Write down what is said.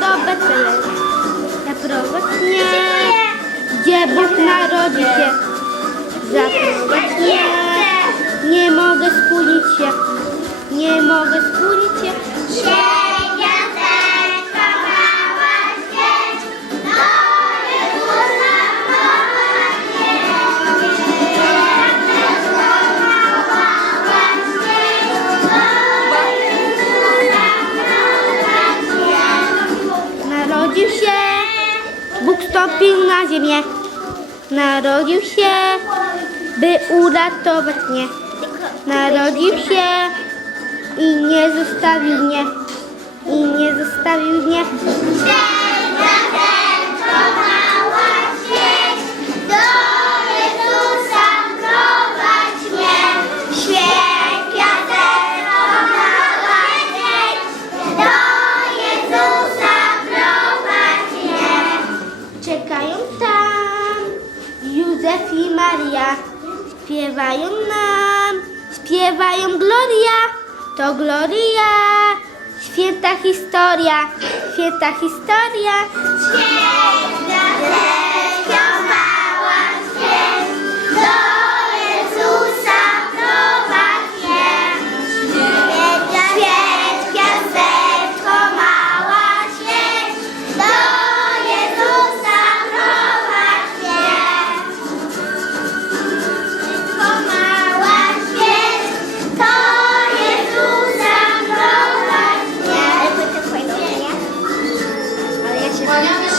do Betlejem. Zaprowadź mnie, gdzie Bóg narodzi się. Zaprowadź mnie, nie mogę skulić się, nie mogę skulić się. Stąpił na ziemię. Narodził się, by uratować mnie. Narodził się i nie zostawił mnie. I nie zostawił mnie. Józef i Maria. Śpiewają nam, śpiewają Gloria. To Gloria, święta historia, święta historia. Świeniatetka 뭐냐면